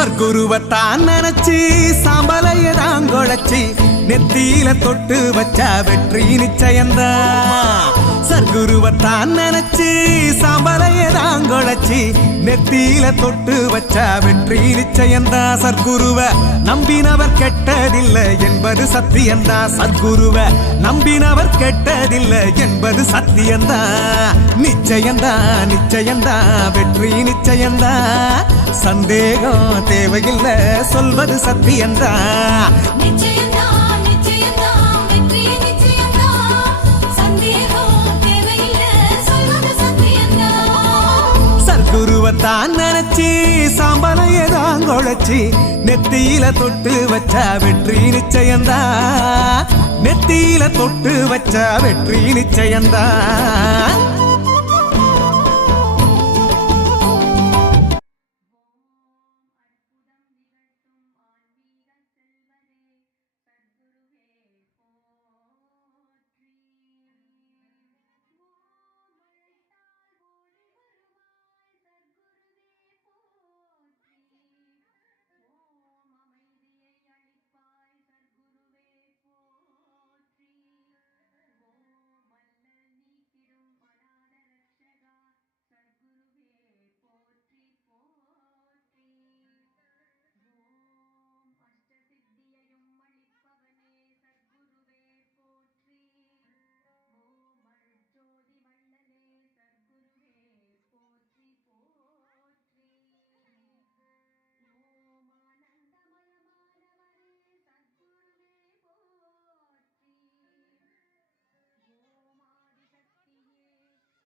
சர்க்குருவத்தான் நினைச்சு சாம்பலையதான் குழைச்சி நெத்தியில தொட்டு வச்சா வெற்றி நிச்சயந்தான். சர்க்குருவத்தான் நினைச்சு சாம்பலையதான் குழைச்சி நெத்தியில தொட்டு வச்சா வெற்றி நிச்சயந்தான். சர்க்குருவ நம்பினவர் கெட்டதில்லை என்பது சத்தியந்தான். சர்க்குருவ நம்பினவர் கெட்டதில்லை என்பது சத்தியந்தான். நிச்சயந்தான் நிச்சயந்தான் வெற்றி நிச்சயந்தான். சந்தேகம் தேவையில்லை சொல்வது சத்தியந்தான். சர்க்குருவத்தான் நினைச்சு சாம்பலையதான் குழைச்சி நெத்தியில தொட்டு வச்சா வெற்றி நிச்சயந்தான். நெத்தியில தொட்டு வச்சா வெற்றி நிச்சயந்தான்.